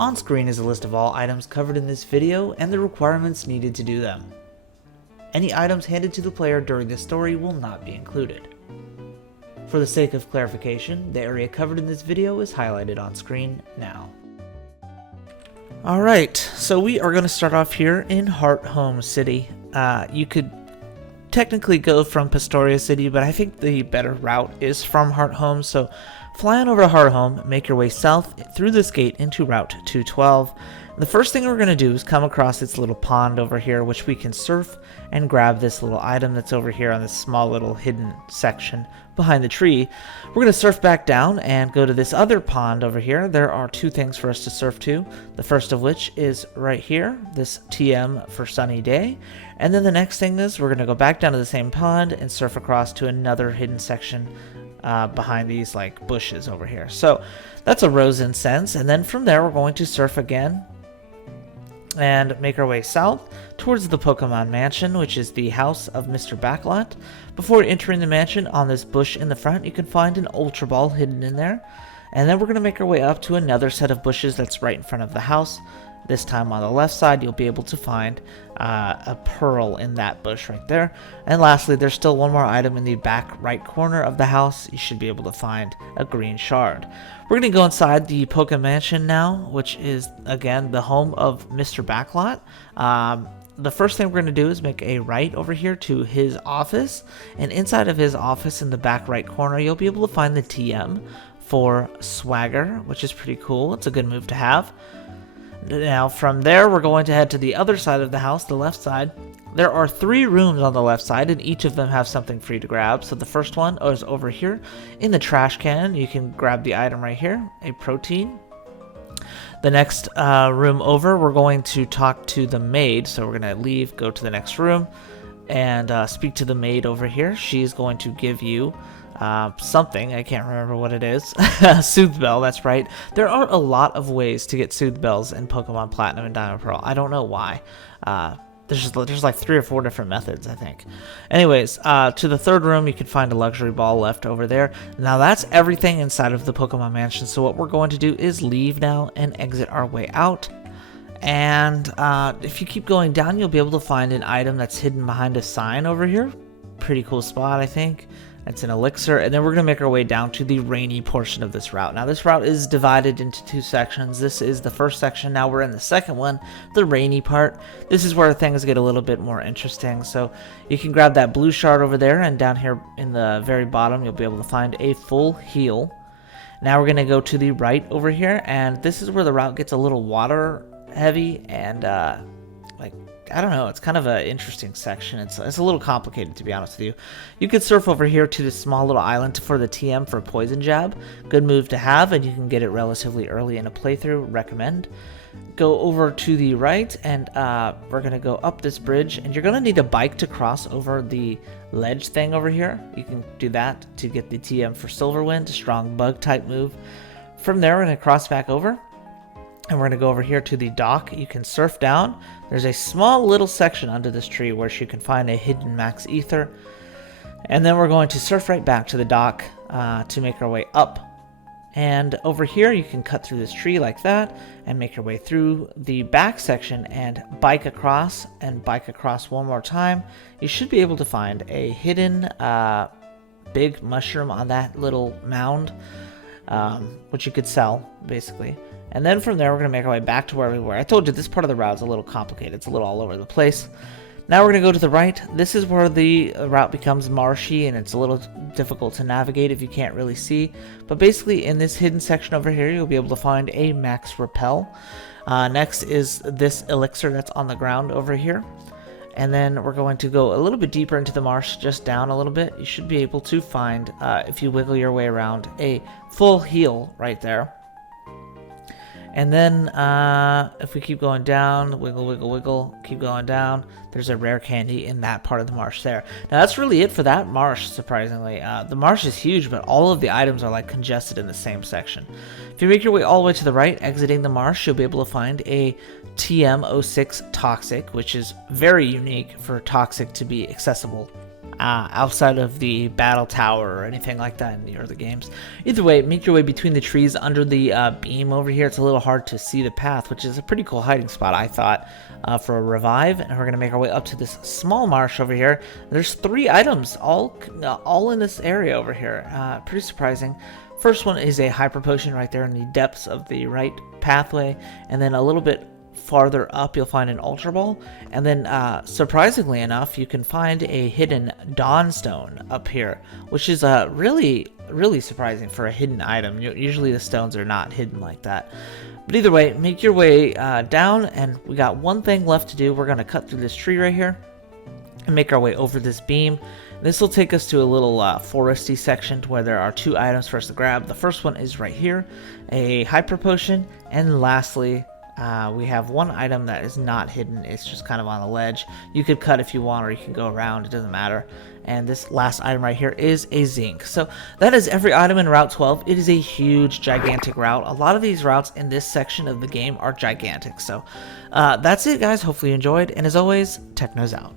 On screen is a list of all items covered in this video and the requirements needed to do them. Any items handed to the player during this story will not be included. For the sake of clarification, the area covered in this video is highlighted on screen now. Alright, so we are going to start off here in Heart Home City. You could technically go from Pastoria City, but I think the better route is from Heart Home, so fly on over to Heart Home, make your way south through this gate into Route 212. The first thing we're going to do is come across this little pond over here, which we can surf and grab this little item that's over here on this small little hidden section behind the tree. We're going to surf back down and go to this other pond over here. There are two things for us to surf to. The first of which is right here, this TM for sunny day. And then the next thing is we're going to go back down to the same pond and surf across to another hidden section behind these like bushes over here. So that's a rose incense. And then from there we're going to surf again and make our way south towards the Pokemon Mansion, which is the house of Mr. Backlot. Before entering the mansion, on this bush in the front, you can find an Ultra Ball hidden in there. And then we're going to make our way up to another set of bushes that's right in front of the house. This time on the left side, you'll be able to find a pearl in that bush right there. And lastly, there's still one more item in the back right corner of the house. You should be able to find a green shard. We're going to go inside the Pokemon Mansion now, which is, again, the home of Mr. Backlot. The first thing we're going to do is make a right over here to his office. And inside of his office in the back right corner, you'll be able to find the TM for Swagger, which is pretty cool. It's a good move to have. Now from there we're going to head to the other side of the house, the left side. There are 3 rooms on the left side and each of them have something free to grab. So the first one is over here in the trash can. You can grab the item right here, a protein. The next room over, we're going to talk to the maid. So we're going to leave, go to the next room and speak to the maid over here. She's going to give you something, I can't remember what it is. Soothe Bell, that's right. There are a lot of ways to get Soothe Bells in Pokemon Platinum and Diamond Pearl. I don't know why. There's like 3 or 4 different methods, I think. Anyways, to the third room, you can find a luxury ball left over there. Now that's everything inside of the Pokemon Mansion. So what we're going to do is leave now and exit our way out. And if you keep going down, you'll be able to find an item that's hidden behind a sign over here. Pretty cool spot, I think. It's an elixir, and then we're going to make our way down to the rainy portion of this route. Now, this route is divided into 2 sections. This is the first section. Now we're in the second one, the rainy part. This is where things get a little bit more interesting. So you can grab that blue shard over there, and down here in the very bottom, you'll be able to find a full heal. Now we're going to go to the right over here, and this is where the route gets a little water heavy and I don't know, it's kind of an interesting section. It's a little complicated, to be honest with you. You could surf over here to this small little island for the TM for Poison Jab. Good move to have, and you can get it relatively early in a playthrough. Recommend. Go over to the right, and we're going to go up this bridge, and you're going to need a bike to cross over the ledge thing over here. You can do that to get the TM for Silverwind, a strong bug type move. From there, we're going to cross back over. And we're going to go over here to the dock. You can surf down. There's a small little section under this tree where you can find a hidden max ether. And then we're going to surf right back to the dock to make our way up. And over here you can cut through this tree like that and make your way through the back section and bike across one more time. You should be able to find a hidden big mushroom on that little mound, which you could sell basically. And then from there, we're going to make our way back to where we were. I told you this part of the route is a little complicated. It's a little all over the place. Now we're going to go to the right. This is where the route becomes marshy, and it's a little difficult to navigate if you can't really see. But basically, in this hidden section over here, you'll be able to find a max repel. Next is this elixir that's on the ground over here. And then we're going to go a little bit deeper into the marsh, just down a little bit. You should be able to find, if you wiggle your way around, a full heal right there. And then if we keep going down, wiggle, wiggle, wiggle, keep going down, there's a rare candy in that part of the marsh there. Now that's really it for that marsh, surprisingly. The marsh is huge, but all of the items are like congested in the same section. If you make your way all the way to the right, exiting the marsh, you'll be able to find a TM06 Toxic, which is very unique for Toxic to be accessible outside of the battle tower or anything like that in the early games. Either way, make your way between the trees under the beam over here. It's a little hard to see the path, which is a pretty cool hiding spot, I thought, for a revive. And we're gonna make our way up to this small marsh over here. There's 3 items all in this area over here. Pretty surprising. First one is a hyper potion right there in the depths of the right pathway, and then a little bit farther up you'll find an ultra ball, and then surprisingly enough you can find a hidden dawn stone up here, which is really surprising for a hidden item. Usually the stones are not hidden like that. But either way, make your way down, and we got one thing left to do. We're going to cut through this tree right here and make our way over this beam. This will take us to a little foresty section where there are 2 items for us to grab. The first one is right here, a hyper potion, and lastly we have one item that is not hidden. It's just kind of on the ledge. You could cut if you want, or you can go around. It doesn't matter. And this last item right here is a zinc. So that is every item in Route 12. It is a huge, gigantic route. A lot of these routes in this section of the game are gigantic. So that's it, guys. Hopefully you enjoyed. And as always, Techno's out.